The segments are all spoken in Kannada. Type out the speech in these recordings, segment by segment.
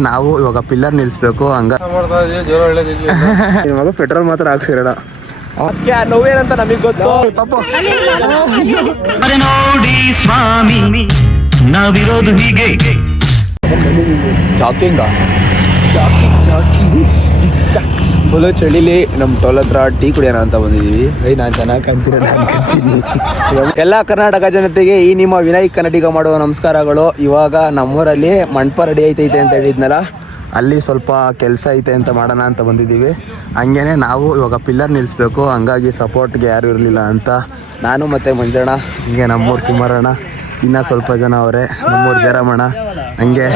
ನಾವು ಇವಾಗ ಪಿಲ್ಲರ್ ನಿಲ್ಸ್ಬೇಕು ಹಂಗ. ಇವಾಗ ಪೆಟ್ರೋಲ್ ಮಾತ್ರ ಹಾಕ್ಸಿರೋಣ. ನೋವೇನಂತ ನಮಗೆ ಗೊತ್ತು? ಪಾಪ. ಅರೆ ನೋಡಿ ಸ್ವಾಮಿ ನಾವಿರೋದು ಹೀಗೆ. ಜಾಕಿಂಗ. ಫುಲ್ ಚಳಿಲಿ ನಮ್ಮ ಟೋಲ್ ಹತ್ರ ಟೀ ಕುಡಿಯೋಣ ಅಂತ ಬಂದಿದೀವಿ. ಏಯ್ ನಾನು ಚೆನ್ನಾಗಿ ಕಾಣ್ತೀನಿ ಅನ್ಕೊಂತೀನಿ ಎಲ್ಲ ಕರ್ನಾಟಕ ಜನತೆಗೆ ಈ ನಿಮ್ಮ ವಿನಯ್ ಕನ್ನಡಿಗ ಮಾಡುವ ನಮಸ್ಕಾರಗಳು. ಇವಾಗ ನಮ್ಮೂರಲ್ಲಿ ಮಂಟಪ ರೆಡಿ ಐತೈತೆ ಅಂತ ಹೇಳಿದ್ನಲ್ಲ ಅಲ್ಲಿ ಸ್ವಲ್ಪ ಕೆಲಸ ಐತೆ ಅಂತ ಮಾಡೋಣ ಅಂತ ಬಂದಿದ್ದೀವಿ ಹಂಗೇನೆ ನಾವು ಇವಾಗ ಪಿಲ್ಲರ್ ನಿಲ್ಲಿಸ್ಬೇಕು ಹಂಗಾಗಿ ಸಪೋರ್ಟ್ಗೆ ಯಾರು ಇರಲಿಲ್ಲ ಅಂತ. ನಾನು ಮತ್ತೆ ಮಂಜಣ್ಣ ಹಿಂಗೆ ನಮ್ಮೂರು ಕುಮಾರಣ್ಣ ಇನ್ನ ಸ್ವಲ್ಪ ಜನ ಅವರೇ ನಮ್ಮೂರು ಜರಮಣ ಹಂಗೆ.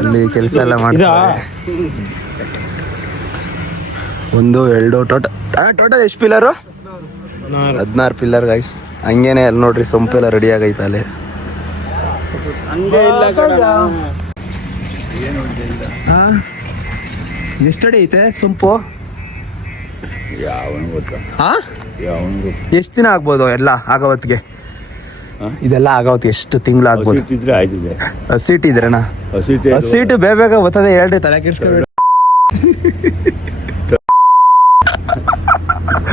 ಅಲ್ಲಿ ಕೆಲಸ ಎಲ್ಲ ಮಾಡ್ತಾರೆ. ಒಂದು ಎರಡು ಟೋಟಲ್ ಟೋಟಲ್ ಎಷ್ಟು ಪಿಲ್ಲರು ಹದಿನಾರು ಪಿಲ್ಲರ್ ಗೈಸ್ ಹಂಗೇನೆ ಅಲ್ಲಿ ನೋಡ್ರಿ ಸೊಂಪೆಲ್ಲ ರೆಡಿ ಆಗೈತೆ ಅಲ್ಲಿ. ಎಷ್ಟಡಿ ಐತೆ ಸೊಂಪು? ಎಷ್ಟು ದಿನ ಆಗ್ಬೋದು ಎಲ್ಲ ಆಗೋವತ್ತಿಗೆ ಇದೆಲ್ಲ ಆಗೋವತ್ತಿಗೆ ಎಷ್ಟು ತಿಂಗಳು ಆಗ್ಬೋದು? ಇದ್ರೆ ಆಯ್ತಿದೆ. ಸೀಟ್ ಇದ್ರೇನಾ? ಹಸಿಟೆ ಸೀಟ್ ಬೇಗ ಬೇಗ ಬತ್ತದೆ ಹೇಳ್ರಿ ತಲೆ ಕೆಡ್ಸ್ಕೊಬೇಡಿ.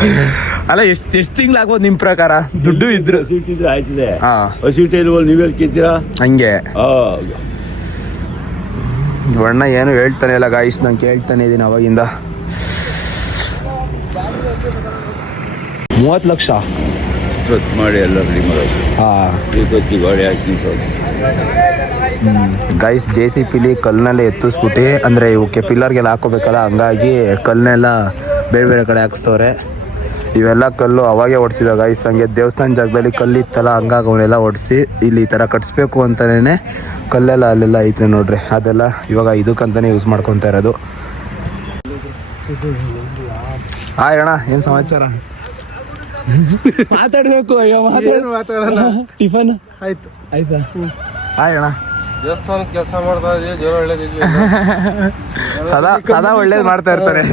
ಅಲ್ಲ ಎಷ್ಟು ಎಷ್ಟು ತಿಂಗಳಾಗ್ಬೋದು ನಿಮ್ಮ ನಿಮ್ ಪ್ರಕಾರ? ದುಡ್ಡು ಇದ್ರು. ಹಸಿಟ್ ಇದ್ರೆ ಆಯ್ತಿದೆ. ಹಾ. ಹಸಿಟೆ ಇಲ್ವಲ್ಲ ನೀವೆಲ್ಲಿ ಕಿತ್ತೀರಾ ಹಂಗೆ. ಅಣ್ಣ ಏನು ಹೇಳ್ತಾನೆ ಇಲ್ಲ ಗಾಯಿಸ್ ನಾನು ಕೇಳ್ತಾನೆ ಇದೀನಿ ಅವಾಗಿಂದ. ಮೂವತ್ತು ಲಕ್ಷ. ಮಾಡಿ ಎಲ್ಲ ರೆಡಿ ಮಾಡೋದು ಹಾ. ಗಾಡಿ ಹಾಕಿ ಗೈಸ್ ಜೆ ಸಿ ಪಿಲಿ ಕಲ್ಲನ್ನೆಲ್ಲ ಎತ್ತಿಸ್ಬಿಟ್ಟು ಅಂದರೆ ಇವಕ್ಕೆ ಪಿಲ್ಲರ್ಗೆಲ್ಲ ಹಾಕೋಬೇಕಲ್ಲ ಹಂಗಾಗಿ ಕಲ್ಲನ್ನೆಲ್ಲ ಬೇರೆ ಬೇರೆ ಕಡೆ ಹಾಕ್ಸ್ತವ್ರೆ. ಇವೆಲ್ಲ ಕಲ್ಲು ಅವಾಗೆ ಓಡಿಸಿದ ಗೈಸ್ ಹಂಗೆ ದೇವಸ್ಥಾನ ಜಾಗದಲ್ಲಿ ಕಲ್ಲಿತ್ತಲ್ಲ ಹಂಗಾಗಿ ಅವನ್ನೆಲ್ಲ ಓಡಿಸಿ ಇಲ್ಲಿ ಈ ಥರ ಕಟ್ಸ್ಬೇಕು ಅಂತಲೇ ಕಲ್ಲೆಲ್ಲ ಅಲ್ಲೆಲ್ಲ ಐತೆ ನೋಡ್ರಿ. ಅದೆಲ್ಲ ಇವಾಗ ಇದಕ್ಕಂತಾನೆ ಯೂಸ್ ಮಾಡ್ಕೊತಾ ಇರೋದು. ಹಾಯ್ ಅಣ್ಣ ಏನು ಸಮಾಚಾರ? ಮಾತಾಡ್ಬೇಕು ಅಯ್ಯೋ ಮಾತಾಡೋಣ? ಟಿಫನ್? ಆಯ್ತು. ಆಯ್ತಾ? ಹಾಯ್ ಅಣ್ಣ. ದೇವಸ್ಥಾನ ಕೆಲಸ ಮಾಡ್ತಾ ಇದೀವಿ ಜೋರ ಒಳ್ಳೇದಿದ್ವಿ ಸದಾ ಸದಾ ಒಳ್ಳೇದು ಮಾಡ್ತಾ ಇರ್ತಾರೆ.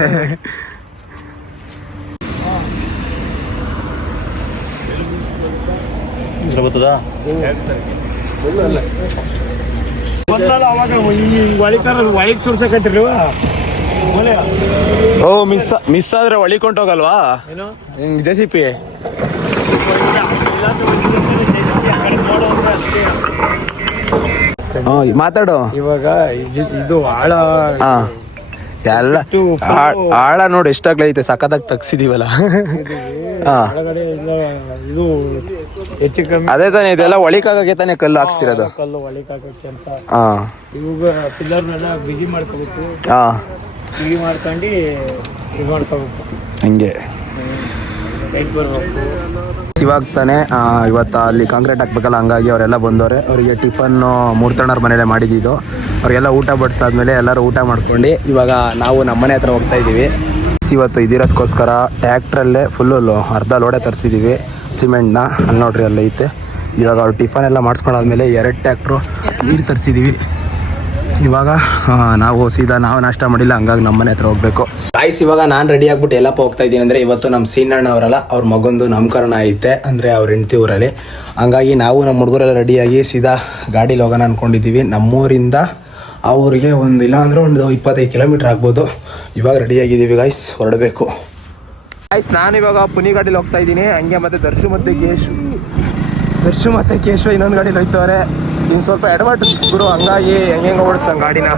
ಓ ಮಿಸ್ ಮಿಸ್ ಆದ್ರೆ ಒಳಿಕೊಂಡೋಗಲ್ವಾ ಜೆಸಿಪಿ. ಜೆ ಸಿ ಪಿ ಮಾತಾಡು. ಇವಾಗ ಇದು- ಆಳ ಎಲ್ಲ ಆಳ ನೋಡಿ ಎಷ್ಟಾಗ್ಲೈತೆ ಸಖತ್ತಾಗಿ ತಗ್ಸಿದೀವಲ್ಲ. ಹಾ. ಅದೇ ತಾನೇ ಇದೆಲ್ಲ ಒಳಿಕಾಗಕ್ಕೆ ತಾನೆ ಕಲ್ಲು ಹಾಕ್ಸ್ತಿರೋದು. ಕಲ್ಲು ಒಳಿಕಾಗಕ್ಕೆ ಅಂತ. ಹಾ. ಇವಾಗ ಪಿಲ್ಲರ್ನೆಲ್ಲ ಬಿಗಿ ಮಾಡ್ಕೋಬೇಕು. ಹಾ. ಬಿಗಿ ಮಾಡ್ಕೊಂಡು ಇದು ಮಾಡ್ಕೋಬೇಕು. ಹಂಗೆ. ಇವಾಗ ತಾನೇ ಇವತ್ತು ಅಲ್ಲಿ ಕಾಂಕ್ರೀಟ್ ಹಾಕ್ಬೇಕಲ್ಲ, ಹಂಗಾಗಿ ಅವರೆಲ್ಲ ಬಂದವ್ರೆ. ಅವರಿಗೆ ಟಿಫನ್ನು ಮೂರ್ತಣ್ಣವ್ರ ಮನೇಲೆ ಮಾಡಿದ್ದು ಅವರಿಗೆಲ್ಲ ಊಟ ಬಡಿಸಾದ್ಮೇಲೆ ಎಲ್ಲರೂ ಊಟ ಮಾಡ್ಕೊಂಡು ಇವಾಗ ನಾವು ನಮ್ಮ ಮನೆ ಹತ್ರ ಹೋಗ್ತಾ ಇದ್ದೀವಿ. ಇವತ್ತು ಇದಿರೋದಕ್ಕೋಸ್ಕರ ಟ್ಯಾಕ್ಟ್ರಲ್ಲೇ ಫುಲ್ಲು ಅರ್ಧ ಲೋಡೆ ತರಿಸಿದ್ದೀವಿ ಸಿಮೆಂಟ್ನ. ಅಲ್ಲಿ ನೋಡ್ರಿ, ಅಲ್ಲಿ ಐತೆ. ಇವಾಗ ಅವ್ರು ಟಿಫನ್ ಎಲ್ಲ ಮಾಡಿಸ್ಕೊಂಡಾದ್ಮೇಲೆ ಎರಡು ಟ್ಯಾಕ್ಟ್ರು ನೀರು ತರಿಸಿದ್ದೀವಿ ಇವಾಗ ನಾವು ಸೀದಾ ನಾವು ನಾಷ್ಟ ಮಾಡಿಲ್ಲ ಹಂಗಾಗಿ ನಮ್ಮ ಮನೆ ಹತ್ರ ಹೋಗ್ಬೇಕು. ಗಾಯ್ಸ್ ಇವಾಗ ನಾನು ರೆಡಿ ಆಗ್ಬಿಟ್ಟು ಎಲ್ಲಪ್ಪ ಹೋಗ್ತಾ ಇದ್ದೀನಿ ಅಂದ್ರೆ ಇವತ್ತು ನಮ್ಮ ಸೀನಣ್ಣ ಅವರಲ್ಲ ಅವ್ರ ಮಗೊಂದು ನಾಮಕರಣ ಐತೆ ಅಂದ್ರೆ ಅವ್ರ ಹೆಂಡತಿ ಊರಲ್ಲಿ. ಹಂಗಾಗಿ ನಾವು ನಮ್ಮ ಹುಡುಗರೆಲ್ಲ ರೆಡಿಯಾಗಿ ಸೀದಾ ಗಾಡಿಲಿ ಹೋಗೋಣ ಅನ್ಕೊಂಡಿದ್ದೀವಿ. ನಮ್ಮೂರಿಂದ ಆ ಊರಿಗೆ ಒಂದು ಇಲ್ಲ ಅಂದ್ರೆ ಒಂದು ಇಪ್ಪತ್ತೈದು ಕಿಲೋಮೀಟರ್ ಆಗ್ಬೋದು. ಇವಾಗ ರೆಡಿಯಾಗಿದ್ದೀವಿ ಗಾಯ್ಸ್ ಹೊರಡಬೇಕು. ಗಾಯ್ಸ್ ನಾನು ಇವಾಗ ಪುನಿ ಗಾಡಿಲಿ ಹೋಗ್ತಾ ಇದ್ದೀನಿ. ಹಂಗೆ ಮತ್ತೆ ದರ್ಶು ಮತ್ತೆ ಕೇಶು. ದರ್ಶು ಮತ್ತೆ ಕೇಶು ಇನ್ನೊಂದು ಗಾಡೀಲಿ ಹೋಯ್ತವ್ರೆ. ಇನ್ನು ಸ್ವಲ್ಪ ಎಡವಟ್ಟು ಗುರು ಹಂಗಾಗಿ ಹೆಂಗೆ ಓಡಿಸ್ತಾನೆ ಗಾಡಿನ.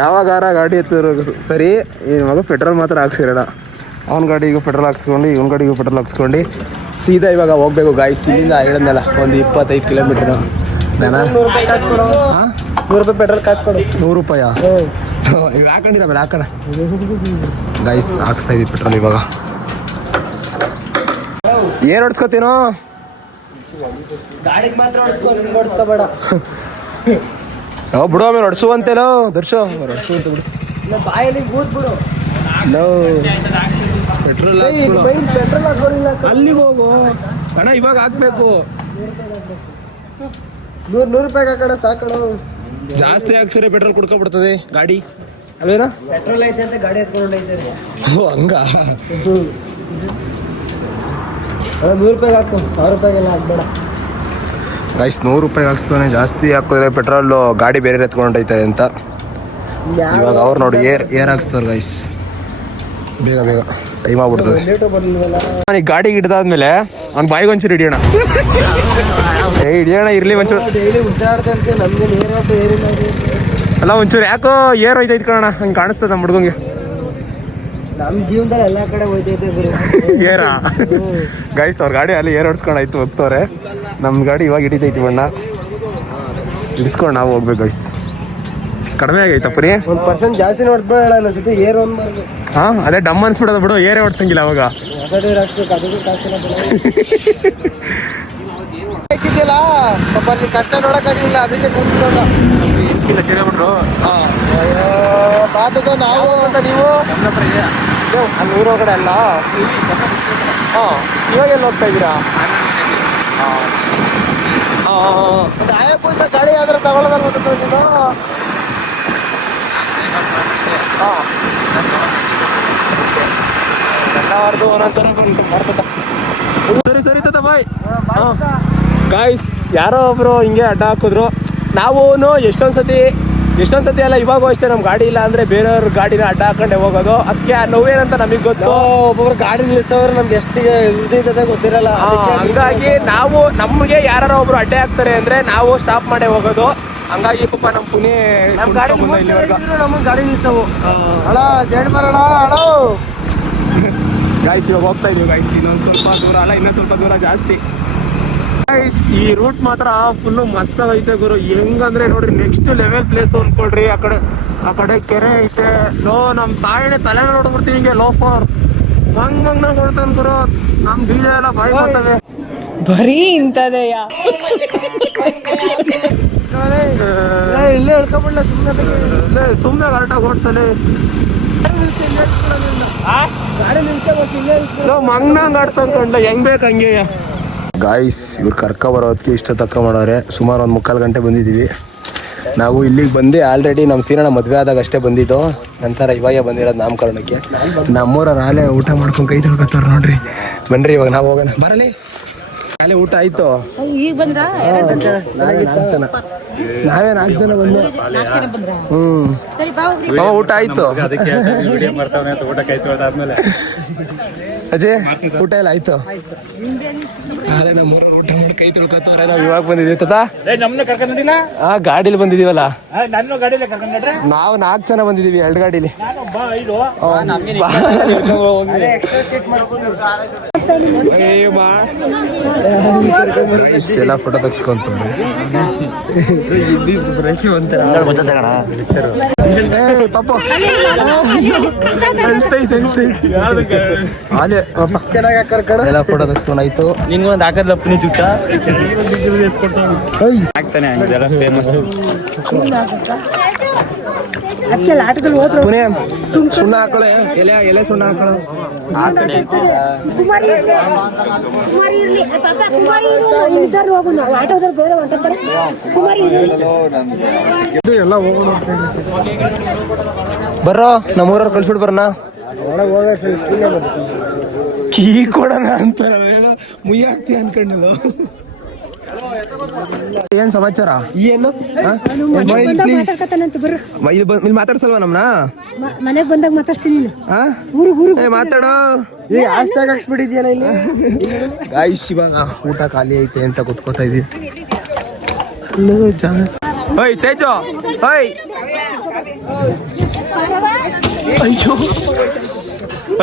ಯಾವಾಗಾರ ಗಾಡಿ ಎತ್ತಿದ್ರು ಸರಿ ಮಗ ಪೆಟ್ರೋಲ್ ಮಾತ್ರ ಹಾಕ್ಸಿರೋಣ. ಅವ್ನ ಗಾಡಿಗೂ ಪೆಟ್ರೋಲ್ ಹಾಕ್ಸ್ಕೊಂಡು ಇವನ ಗಾಡಿಗೂ ಪೆಟ್ರೋಲ್ ಹಾಕ್ಸ್ಕೊಂಡು. ಸೀದಾ ಇವಾಗ ಹೋಗ್ಬೇಕು ಗಾಯ್ಸ್ ಇಲ್ಲಿಂದ ಹೇಳಿದ್ನಲ್ಲ ಒಂದು ಇಪ್ಪತ್ತೈದು ಕಿಲೋಮೀಟ್ರ್ ನೂರು ರೂಪಾಯಿ ಪೆಟ್ರೋಲ್ ಕಾಸು ಕೊಡು. ನೂರು ರೂಪಾಯ? ಇವಾಗ ಹಾಕೊಂಡಿರ ಮೇಲೆ ಹಾಕೋಣ. ಗೈಸ್ ಹಾಕ್ಸ್ತಾ ಇದೀವಿ ಪೆಟ್ರೋಲ್ ಇವಾಗ. ಏನು ಹೊಡ್ಸ್ಕೊತೀನೋ ಗಾಡಿಗೆ ಮಾತ್ರ ಓಡಿಸ್ಕೊ ನಿಮ್ಗೆ ಓಡಿಸ್ಕೋಬೇಡ ಯಾವ ಬಿಡು ಆಮೇಲೆ ಹೊಡ್ಸುವಂತೇಲೋ ದರ್ಶು. ಹೊಡ್ಸುವಂತ ಬಿಡು. ಇಲ್ಲ ಬಾಯಲ್ಲಿ ಬೂತ್ ಬಿಡು. ಪೆಟ್ರೋಲ್ ಪೆಟ್ರೋಲ್ ಹಾಕೋರಿಲ್ಲ ಅಲ್ಲಿಗೆ ಹೋಗು. ಅಣ್ಣ ಇವಾಗ ಹಾಕ್ಬೇಕು. ನೂರು ನೂರು ರೂಪಾಯಿ ಹಾಕೋಣ ಸಾಕಣ. ಜಾಸ್ತಿ ಹಾಕ್ಸಿದ್ರೆ ಪೆಟ್ರೋಲ್ ಕುಡ್ಕೊಬಿಡ್ತದೆ ಗಾಡಿ. ಅಲ್ವೇನಾ? ಪೆಟ್ರೋಲ್ ಐತೆ ಅಂತ ಗಾಡಿ ಎತ್ಕೊಂಡು ಐತೆ ಓ ಹಂಗ? ನೂರು ರೂಪಾಯಿ ಹಾಕು. ಸಾವಿರ ರೂಪಾಯಿಗೆಲ್ಲ ಹಾಕ್ಬೇಡ. ಗೈಸ್ ನೂರು ರೂಪಾಯಿ ಹಾಕ್ಸ್ತಾನೆ ಜಾಸ್ತಿ ಹಾಕಿದ್ರೆ ಪೆಟ್ರೋಲ್ ಗಾಡಿ ಬೇರೆ ಎತ್ಕೊಂಡೈತಾರೆ ಅಂತ. ಇವಾಗ ಅವ್ರು ನೋಡಿ ಏರ್ ಏರ್ ಹಾಕ್ಸ್ತಾರೆ ಗೈಸ್ ಬೇಗ ಬೇಗ. ಟೈಮ್ ಆಗ್ಬಿಡ್ತದೆ ನನಗೆ ಗಾಡಿಗೆ ಹಿಡ್ದಾದ್ಮೇಲೆ ಅವ್ನ ಬಾಯಿಗೆ ಒಂಚೂರು ಹಿಡಿಯೋಣ. ಏ ಹಿಡಿಯೋಣ ಇರಲಿ ಒಂಚೂರು. ಅಲ್ಲ ಒಂಚೂರು ಯಾಕೋ ಏರ್ ಐತೆ ಇದ್ಕೊಳ್ಳೋಣ ಹಂಗೆ ಕಾಣಿಸ್ತದೆ ನಮ್ಮ ಹುಡುಗಂಗೆ. ನಮ್ ಜೀವನದಲ್ಲಿ ಎಲ್ಲಾ ಕಡೆ ಹೋಯ್ತೈತೆ ಗುರು. ಏರಾ? ಗೈಸ್ ಅವ್ರ ಗಾಡಿ ಅಲ್ಲಿ ಏರ್ ಹೊಡ್ಸ್ಕೊಂಡು ಆಯ್ತು ಹೋಗ್ತವ್ರೆ ನಮ್ಮ ಗಾಡಿ ಇವಾಗ ಹಿಡಿತೈತಿ ಬಣ್ಣ. ಹಿಡಿಸ್ಕೊಂಡು ನಾವು ಹೋಗ್ಬೇಕು ಗೈಸ್ ಕಡಿಮೆ ಆಗೈತಪ್ಪ ರೀ ಒಂದ್ ಪರ್ಸೆಂಟ್ ಜಾಸ್ತಿ ನೋಡ್ಬೇಡ ಅನ್ಸುತ್ತೆ ಏರ್ ಒಂದ್ ಮಾಡ್ಬೇಕು ಹಾ ಅದೇ ಡಮ್ ಅನ್ಸ್ಬಿಡೋದು ಬಿಡು ಏರೇ ಹೊಡ್ಸಂಗಿಲ್ಲ ಅವಾಗ. ಹೊಸ ಅದಕ್ಕೂ ಕಾಸಿಲ್ಲ ಪಾಪ ಅಲ್ಲಿ ಕಷ್ಟ ನೋಡಕ್ಕಾಗಲಿಲ್ಲ ಅದಕ್ಕೆ ಕುಂತ್ಕೊಂಡ. ಬಾತದ ನಾವು ಅಂತ ನೀವು? ಅಲ್ಲಿ ಊರೊಳಗಡೆ ಅಲ್ಲ? ಹಾಂ ಇವಾಗ ಎಲ್ಲಿ ಹೋಗ್ತಾ ಇದ್ದೀರಾ? ಒಂದು ಆಯಾ ಪೈಸ ಗಾಡಿ ಆದ್ರೆ ತಗೊಳ್ಳೋದಲ್ಲ ಗೊತ್ತದ ನೀನು ಎಲ್ಲಾರ್ದು ಒಂದೊಂಥರ ಬಂತು ಮಾಡ್ತದ ಸರಿ ಸರಿ ತದ ಬಾಯ್. ಗಾಯ್ಸ್ ಯಾರೋ ಒಬ್ರು ಹಿಂಗೆ ಅಡ್ಡ ಹಾಕಿದ್ರು. ನಾವು ಎಷ್ಟೊಂದು ಸತಿ ಎಷ್ಟೊಂದು ಸತಿ ಅಲ್ಲ ಇವಾಗೂ ಅಷ್ಟೇ ನಮ್ಮ ಗಾಡಿ ಇಲ್ಲ ಅಂದ್ರೆ ಬೇರೆಯವ್ರ ಗಾಡಿನ ಅಡ್ಡ ಹಾಕೊಂಡೆ ಹೋಗೋದು. ಅದಕ್ಕೆ ಆ ನೋವೇನಂತ ನಮಗೆ ಗೊತ್ತು. ಒಬ್ಬೊಬ್ರು ಗಾಡಿ ನಿಲ್ಲಿಸ್ತವ್ರೆ ನಮ್ಗೆ ಎಷ್ಟು ಇಲ್ದಿದ್ದದೆ ಗೊತ್ತಿರಲ್ಲ. ಹಂಗಾಗಿ ನಾವು ನಮಗೆ ಯಾರು ಒಬ್ರು ಅಡ್ಡೆ ಹಾಕ್ತಾರೆ ಅಂದ್ರೆ ನಾವು ಸ್ಟಾಪ್ ಮಾಡೇ ಹೋಗೋದು. ಹಂಗಾಗಿ ಪಾಪ ನಮ್ಮ ಗಾಡಿ ನಮ್ಗೆ ಗಾಡಿ ನಿಲ್ತಾವು ಅಣ್ಣ ಜೇಡ್ ಅಣ್ಣ. ಗಾಯ್ಸ್ ಇವಾಗ ಹೋಗ್ತಾ ಇದೀವಿ ಗಾಯ್ಸ್ ಇನ್ನೊಂದು ಸ್ವಲ್ಪ ದೂರ ಅಲ್ಲ ಇನ್ನೊಂದು ಸ್ವಲ್ಪ ದೂರ ಜಾಸ್ತಿ. ಈ ರೂಟ್ ಮಾತ್ರ ಫುಲ್ಲು ಮಸ್ತ್ ಐತೆ ಗುರು. ಹೆಂಗಂದ್ರೆ ನೋಡ್ರಿ ನೆಕ್ಸ್ಟ್ ಲೆವೆಲ್ ಪ್ಲೇಸ್ ಅನ್ಕೊಳ್ರಿ. ಆ ಕಡೆ ಆ ಕಡೆ ಕೆರೆ ಐತೆ. ಲೋ ನಮ್ ತಾಯಿನೇ ತಲೆ ನೋಡ್ಬಿಡ್ತೀನಿ ಹಿಂಗೆ ಲೋ ಫಾರ್ ಮಂಗ್ ಹಂಗ್ ನೋಡ್ತಾನೆ ಗುರು. ನಮ್ ಬೀಜ ಎಲ್ಲ ಬಾಯ್ ಬರ್ತವೆ ಬರೀ ಇಂಥದೆಯ? ಇಲ್ಲೇ ಹೇಳ್ಕೊಂಬಿಡ್ಲ ಸುಮ್ಮನೆ ಸುಮ್ಮನೆ ಕರೆಕ್ಟಾಗಿ ಓಡ್ಸಲಿ ಗಾಡಿ ನಿಲ್ಸ್ಕೊಬೇಕು ಇಲ್ಲೇ ಮಂಗ್ ಮಂಗ್ನಂಗ್ ಆಡ್ತಾ ಅನ್ಕೊಂಡ ಹೆಂಗ್ ಬೇಕು ಹಂಗೆ. ಗಾಯ್ಸ್ ಇವ್ರು ಕರ್ಕ ಬರೋದಕ್ಕೆ ಇಷ್ಟ ತಕ್ಕ ಮಾಡೋರೆ. ಸುಮಾರು ಒಂದು ಮುಕ್ಕಾಲು ಗಂಟೆ ಬಂದಿದ್ದೀವಿ. ನಾವು ಇಲ್ಲಿಗೆ ಬಂದು ಆಲ್ರೆಡಿ ನಮ್ಮ ಸೀರಣ ಮದುವೆ ಆದಾಗ ಅಷ್ಟೇ ಬಂದಿದ್ದು. ನಂತರ ಇವಾಗ ಬಂದಿರೋದು ನಾಮಕರಣಕ್ಕೆ. ನಮ್ಮೂರ ನಾಳೆ ಊಟ ಮಾಡ್ಕೊಂಡು ಕೈ ತೊಳ್ಕೊತಾರ ನೋಡ್ರಿ. ಬನ್ರಿ ಇವಾಗ ನಾವು ಹೋಗೋಣ. ಬರಲಿ. ನಾಳೆ ಊಟ ಆಯ್ತು. ಈಗ ಬಂದ್ರ? ನಾಲ್ಕು ಜನ. ನಾವೇ ನಾಲ್ಕು ಜನ ಬಂದು ಹ್ಮ್. ಸರಿ ಬಾ ಹೋಗ್ರಿ. ಮಾವ, ಊಟ ಆಯ್ತು. ಅಜಯ್ ಊಟ ಎಲ್ಲ ಆಯ್ತು? ಅದೇ ನಮ್ಮ ಊಟ ಮಾಡಿ ಕೈ ತೊಳ್ಕೊತಾರೆ ನಾವು ಇವಾಗ ಬಂದಿದ್ದೀವಿ ತಾತ? ಹಾ ಗಾಡಿಲಿ ಬಂದಿದೀವಲ್ಲ? ನಾವು ನಾಲ್ಕು ಜನ ಬಂದಿದೀವಿ ಎರಡು ಗಾಡಿಲಿ. ಎಲ್ಲ ಫೋಟೋ ಕರ್ಕೊಂಡು ಎಲ್ಲ ಫೋಟೋ ತೆಗ್ಸ್ಕೊಂಡಾಯ್ತು ನಿನ್ಗೊಂದು ಹಾಕದ್ಲ ಪುನಿ ಚುಟ್ಟ ಆಗ್ತಾನೆ ಫೇಮಸ್ ಪುನೇ ಸುಣ್ಣ ಹಾಕೊಳ್ಳೆ ಎಲೆ ಎಲೆ ಸುಣ್ಣ ಹಾಕೊಳ್ಳೋ ಕುಮಾರಿ ಇರ್ಲಿ. ಕುಮಾರಿ ಇರ್ಲಿ. ಏ ಕುಮಾರಿ ಇರ್ಲಿ ಇದ್ದಾರೆ ಹೋಗು ನಾವು. ಬೇರೆ ಹೊಂಟಿದ್ದಾರೆ ಕುಮಾರಿ ಇರ್ಲಿ ಬರ್ರೋ ನಮ್ಮೂರವ್ರು ಕಳ್ಸ್ಬಿಟ್ಟು ಬರೋಣ ಕೀ ಕೊಡೋಣ ಅಂತಾರ. ಮುಯ್ಯಾಕ್ತಿ ಮುಯ್ಯ ಹಾಕ್ತಿ ಅನ್ಕೊಂಡಿಲ್ಲ ಏನ್ ಸಮಾಚಾರ? ಏನು? ಇಲ್ಲಿ ಮಾತಾಡ್ಸಲ್ವಾ ನಮ್ನ? ಮನೆಗ್ ಬಂದಾಗ ಮಾತಾಡ್ತೀನಿ ಮಾತಾಡೋ. ಹಾಸ್ಟ್ಯಾಗ್ ಇಲ್ಲಿ? ಗಾಯ್ಸ್ ಇವಾಗ ಊಟ ಖಾಲಿ ಐತೆ ಅಂತ ಕುತ್ಕೋತಾ ಇದೀವಿ ಓಯ್ ತೇಜೋ. ಓಯ್. ಅಯ್ಯೋ.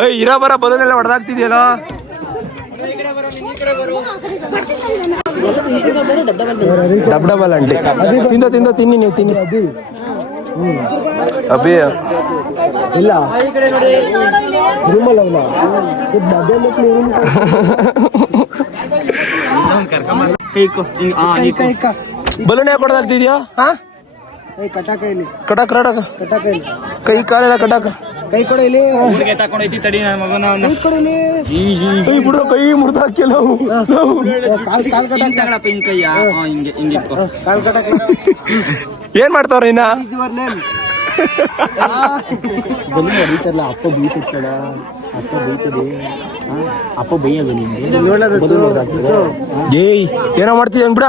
ಏಯ್ ಇರೋ ಬರ ಬದಲೆಲ್ಲ ಹೊಡೆದಾಗ್ತಿದ್ಯಲ್ಲ ಡಬ್ ಡಬಲ್ ಅಂಟಿ. ತಿಂದ ತಿಂದ ತಿನ್ನಿ ನೀವು ತಿನ್ನಿ. ಅಭಿ. ಇಲ್ಲ. ರೂಮಲ್ಲ ಬಲೂನ್ ಯಾಕೆ ಹೊಡೆದಾಗ್ತಿದ್ಯಾ ಕಟಾಕ ಕಟಾಕ ಕಟಾಕ್ ಕೈ ಕಾಲೆಲ್ಲ ಕಟಾಕ್ ಕೈ ಕೊಡ ಇಲ್ಲಿ ತಕೊಂಡೈತಿ ತಡಿ ನನ್ನ ಮಗನ ಕೈ ಕೊಡ ಇಲ್ಲಿ ಕೈ ಬಿಡು ಕೈ ಮುಡ್ದು ಹಾಕಿಲ್ಲ ನಾವು ನಾವು ಕಾಲ್ ಕಾಲ್ ತಗಡಪ್ಪ ಹಿಂಗ್. ಕಾಲ್ ಕಟ್ಟ ಏನ್ ಮಾಡ್ತಾವ್ರ ಇನ್ನ ಈಸ್ ಯುವರ್ ನೇಮ್ ಬನ್ನಿ ಹೊಡಿತಾರಲ್ಲ ಅಪ್ಪ ಬೀತಿತ್ತಡ ಅಪ್ಪ ಬೀತದೆ ಅಪ್ಪ ನಿಮ್ಗೆ ಏಯ್ ಏನೋ ಮಾಡ್ತಿದ್ದೆ ಬಿಡ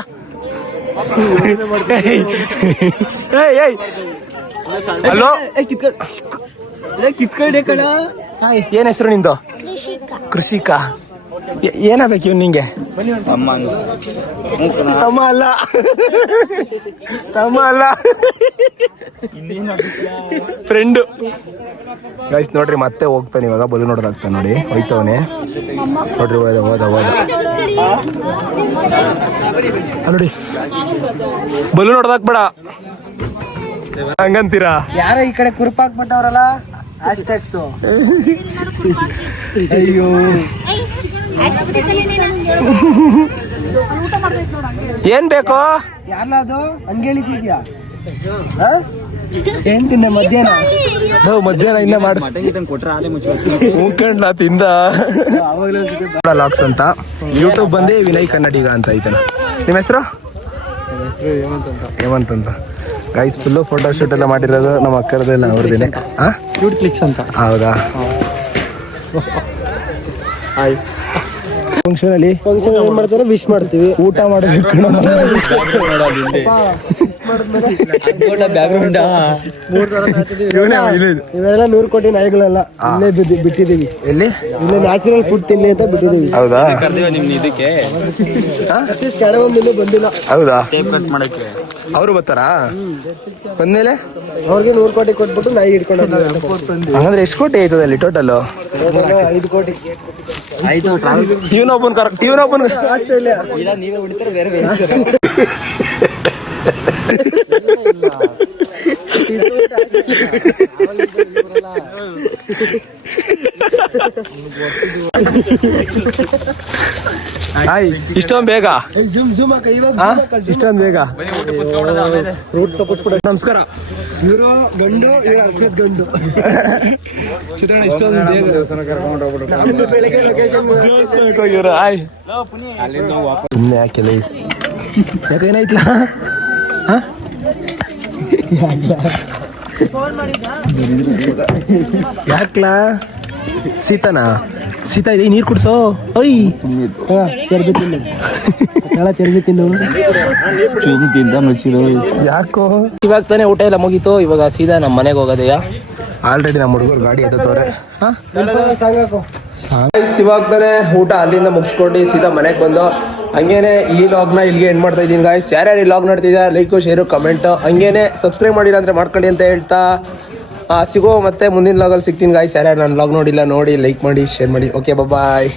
ಏಯ್ ಏಯ್ ಹಲೋ ಕಿತ್ಕೊಂಡೆ ಕಣ. ಏನ್ ಹೆಸರು ನಿಂದು? ಕೃಷಿಕ. ಏನಾಗಬೇಕು ಏನಾಗ್ಬೇಕು ಇವ್ ನಿಂಗೆ? ಅಮ್ಮ ತಮ್ಮ ಅಲ್ಲ. ತಮ್ಮ ಅಲ್ಲ. ಫ್ರೆಂಡು ಗಾಯ್ಸ್ ನೋಡ್ರಿ ಮತ್ತೆ ಹೋಗ್ತಾನೆ ಇವಾಗ. ಬಲು ನೋಡೋದಾಗ್ತಾನೆ ನೋಡಿ. ಹೋಯ್ತವನೆ. ನೋಡ್ರಿ ಹೋದ ಹೋದ ಹೋದ. ಅಲ್ಲ್ ನೋಡಿ. ಬಲು ನೋಡ್ದಾಕ್ ಬೇಡ ಹಂಗಂತೀರಾ? ಯಾರ ಈ ಕಡೆ ಕುರುಪಾಕ್ ಹಾಕ್ಬಿಟ್ಟವ್ರಲ್ಲ ಹ್ಯಾಶ್ ಟ್ಯಾಗ್ಸು ಅಯ್ಯೋ. ಏನ್ ಬೇಕು? ಯಾರಲ್ಲ ಅದು? ಹಂಗೇಳಿದ್ಯಾ ಏನ್ ತಿಂದೆ ಮಧ್ಯಾಹ್ನ? ನಾವು ಮಧ್ಯಾಹ್ನ ಇನ್ನ ಮಾಡಿ ತಿಂದ. ಲಾಕ್ಸ್ ಅಂತ. ಯೂಟ್ಯೂಬ್ ಬಂದೇ ವಿನಯ್ ಕನ್ನಡಿಗ ಅಂತ ಐತನ ನಿಮ್ಮ ಹೆಸರು? ಹೇಮಂತ್ ಅಂತ. ಗೈಸ್ ಫುಲ್ಲು ಫೋಟೋ ಶೂಟ್ ಎಲ್ಲ ಮಾಡಿರೋದು ನಮ್ಮ ಅಕ್ಕರದೆಲ್ಲ ಅವ್ರದ್ದೇನೆ ಹಾಂ ಕ್ಯೂಟ್ ಕ್ಲಿಕ್ಸ್ ಅಂತ. ಹೌದಾ? ಫಂಕ್ಷನ್ ಅಲ್ಲಿ ಫಂಕ್ಷನ್ ಏನ್ ಮಾಡ್ತಾರೆ? ವಿಶ್ ಮಾಡ್ತೀವಿ. ಊಟ ಮಾಡಬೇಕು. ಇವೆಲ್ಲ ನೂರು ಕೋಟಿ ನಾಯಿಗಳೆಲ್ಲ ಇಲ್ಲೇ ಬಿದ್ದು ಬಿಟ್ಟಿದೀವಿ ಎಲ್ಲಿ? ಇಲ್ಲೇ ನ್ಯಾಚುರಲ್ ಫುಡ್ ತಿನ್ನಿ ಅಂತ ಬಿಟ್ಟಿದೀವಿ ಹೌದಾ? ನಿಮ್ ಇದಕ್ಕೆ? ಬಂದಿಲ್ಲ. ಹೌದಾ? ಮಾಡಕ್ಕೆ. ಅವರು ಬರ್ತಾರಾ? ಬಂದ್ಮೇಲೆ? ಅವ್ರಿಗೆ ನೂರು ಕೋಟಿ ಕೊಟ್ಬಿಟ್ಟು ನಾಯಿ ಹಿಡ್ಕೊಂಡು ಹಂಗಂದ್ರೆ ಎಷ್ಟು ಕೋಟಿ ಆಯ್ತದ ಅಲ್ಲಿ ಟೋಟಲ್ ಐದು ಕೋಟಿ. ಓಪನ್ ಕರೆಕ್ಟ್ ಓಪನ್ ಆಸ್ಟ್ರೇಲಿಯಾ ಇಲ್ಲ ನೀವೇ ಹೊಡಿತಾರೆ ಬೇರೆ ಹಾಯ್ ಇಷ್ಟೊಂದು ಬೇಗ? ಇಷ್ಟೊಂದು ಬೇಗ? ರೂಟ್ ತಪ್ಪಿಸ್ಬಿಡ. ನಮಸ್ಕಾರ. ಇವರು ಗಂಡು ಇವರು ಅರ್ಷದ್ ಗಂಡು. ಚಿತ್ರಣ ಇಷ್ಟೊಂದು ಬೇಗ. ಲೊಕೇಶನ್ ಇವರು ಆಯ್ ಸುಮ್ಮನೆ ಯಾಕೆಲ್ಲ ಯಾಕೆ ಏನಾಯ್ತಲ್ಲ ಹಾ? ಯಾಕ್ಲಾ? ಸೀತಾನಾ? ಸೀತಾ ಇದೆ ನೀರು ಕುಡ್ಸೋ. ಅಯ್ಯ ಚರ್ಬಿ ತಿನ್ನು. ಕೆಳ ಚರ್ಬಿ ತಿನ್ನು. ಯಾಕೋ? ಇವಾಗ ತಾನೆ ಊಟ ಎಲ್ಲ ಮುಗೀತು ಇವಾಗ ಸೀದಾ ನಮ್ಮ ಮನೆಗೆ ಹೋಗೋದಯ್ಯ ಆಲ್ರೆಡಿ ನಮ್ಮ ಹುಡುಗರು ಗಾಡಿ ಎದ್ದು ಹಾ? ಸಾಂಗಾಕು Guys, ಇವಾಗ ತಾನೆ ಊಟ ಅಲ್ಲಿಂದ ಮುಗಿಸ್ಕೊಂಡು ಸೀದಾ ಮನೆಗೆ ಬಂದು ಹಂಗೇನೆ ಈ ಲಾಗ್ನ ಇಲ್ಲಿಗೆ ಎಂಡ್ ಮಾಡ್ತಾ ಇದ್ದೀನಿ ಗಾಯ್ಸ್ ಯಾರ್ಯಾರು ಈ ಲಾಗ್ ನೋಡ್ತಿದ್ಯಾ ಲೈಕು ಶೇರು ಕಮೆಂಟು ಹಂಗೇನೆ ಸಬ್ಸ್ಕ್ರೈಬ್ ಮಾಡಿಲ್ಲ ಅಂದ್ರೆ ಮಾಡ್ಕೊಳ್ಳಿ ಅಂತ ಹೇಳ್ತಾ ಸಿಗೋ ಮತ್ತೆ ಮುಂದಿನ ಲಾಗಲ್ಲಿ ಸಿಗ್ತೀನಿ ಗಾಯ್ಸ್ ಯಾರ್ಯಾರು ನಾನು ಲಾಗ್ ನೋಡಿಲ್ಲ, ನೋಡಿ ಲೈಕ್ ಮಾಡಿ ಶೇರ್ ಮಾಡಿ. Okay bye